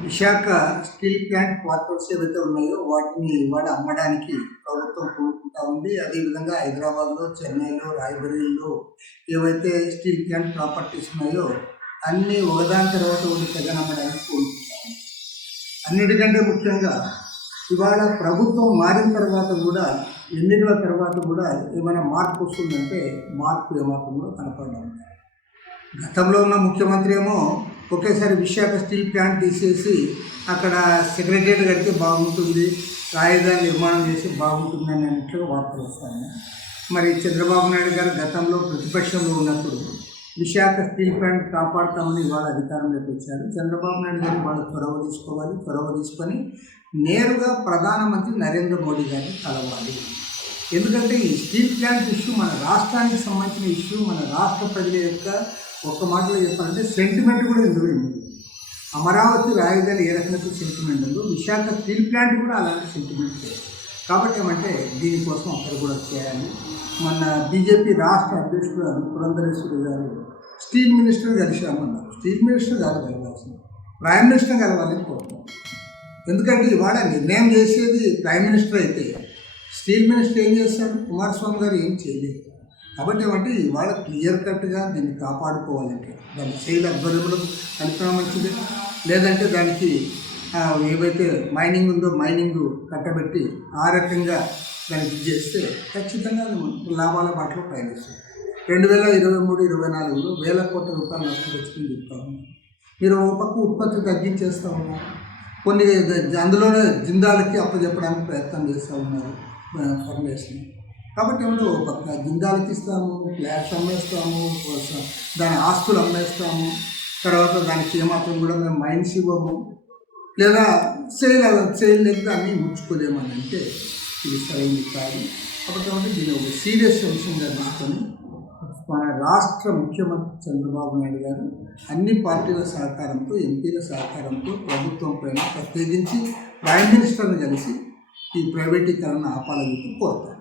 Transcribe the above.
Visakha steel plant quarters ఏవైతే ఉన్నాయో వాటిని ఇవాళ అమ్మడానికి ప్రభుత్వం కోరుకుంటా ఉంది. అదేవిధంగా హైదరాబాద్లో చెన్నైలో రాయబరేలీలో ఏవైతే స్టీల్ ప్లాంట్ ప్రాపర్టీస్ ఉన్నాయో అన్నీ ఒకదాని తర్వాత ఒకటి తెగనమ్మడానికి కోరుకుంటాము అన్నిటికంటే ముఖ్యంగా ఇవాళ ప్రభుత్వం మారిన తర్వాత కూడా ఎన్నికల తర్వాత కూడా ఏమైనా మార్పు వస్తుందంటే మార్పు ఏమాత్రం కూడా కనపడడం గతంలో ఉన్న ముఖ్యమంత్రి ఏమో ఒకేసారి విశాఖ స్టీల్ ప్లాంట్ తీసేసి అక్కడ సెక్రటరియట్ కడితే బాగుంటుంది రాజధాని నిర్మాణం చేసి బాగుంటుంది అన్నట్లుగా వార్తలు వస్తాయి. మరి చంద్రబాబు నాయుడు గారు గతంలో ప్రతిపక్షంలో ఉన్నప్పుడు విశాఖ స్టీల్ ప్లాంట్ కాపాడుతామని వాళ్ళ అధికారంలోకి వచ్చారు చంద్రబాబు నాయుడు గారు వాళ్ళు చొరవ తీసుకోవాలి చొరవ తీసుకొని నేరుగా ప్రధానమంత్రి నరేంద్ర మోడీ గారిని కలవాలి. ఎందుకంటే ఈ స్టీల్ ప్లాంట్ ఇష్యూ మన రాష్ట్రానికి సంబంధించిన ఇష్యూ మన రాష్ట్ర ప్రజల యొక్క ఒక్క మాటలో చెప్పాలంటే సెంటిమెంట్ కూడా ఇందులో ఉంది అమరావతి రాజధాని ఏ రకమైన సెంటిమెంట్ ఉందో విశాఖ స్టీల్ ప్లాంట్ కూడా అలాంటి సెంటిమెంట్ కాబట్టి ఏమంటే దీనికోసం అక్కడ కూడా చేయాలి. మన బీజేపీ రాష్ట్ర అధ్యక్షుడు పురంధరేశ్వరి గారు స్టీల్ మినిస్టర్ కలిసామన్నారు స్టీల్ మినిస్టర్ గారు కలవాల్సింది ప్రైమ్ మినిస్టర్ కలవాలని కోరుతున్నాం ఎందుకంటే ఇవాళ నిర్ణయం చేసేది ప్రైమ్ మినిస్టర్ అయితే స్టీల్ మినిస్టర్ ఏం చేస్తాడు? కుమారస్వామి గారు ఏం చేయలేదు. కాబట్టి ఏమంటే ఇవాళ క్లియర్ కట్గా దీన్ని కాపాడుకోవాలంటే దాని శైలి అధ్వర్యంలో కలిపినా మంచిది. లేదంటే దానికి ఏవైతే మైనింగ్ ఉందో మైనింగ్ కట్టబెట్టి ఆ రకంగా దానికి చేస్తే ఖచ్చితంగా లాభాల బాటలో పయనిస్తుంది. రెండు వేల ఇరవై మూడు ఇరవై నాలుగులో వేల కోట్ల రూపాయలు నష్టం తెచ్చుకుని చెప్తా ఉన్నాం మీరు ఒక పక్క ఉత్పత్తి తగ్గించేస్తూ ఉన్నారు కొన్ని అందులోనే జిందాలకి అప్పచెప్పడానికి ప్రయత్నం చేస్తూ ఉన్నారు ఫర్మేషన్ కాబట్టి ఏమిటో ఒక పక్క జిందాలకి ఇస్తాము ఫ్లాట్స్ అమ్మేస్తాము దాని ఆస్తులు అమ్మేస్తాము తర్వాత దానికి ఏమాత్రం కూడా మేము మైన్స్ ఇవ్వము లేదా సేల్ సేల్ లేదు దాన్ని ఉంచుకోలేమని అంటే ఇది సరైనది కాదు. కాబట్టి ఏమంటే ఒక సీరియస్ అంశంగా తీసుకొని మన రాష్ట్ర ముఖ్యమంత్రి చంద్రబాబు నాయుడు గారు అన్ని పార్టీల సహకారంతో ఎంపీల సహకారంతో ప్రభుత్వం పైన ప్రత్యేకించి ప్రైమ్ మినిస్టర్ని కలిసి ఈ ప్రైవేటీకరణ ఆపాలని కోరుతారు.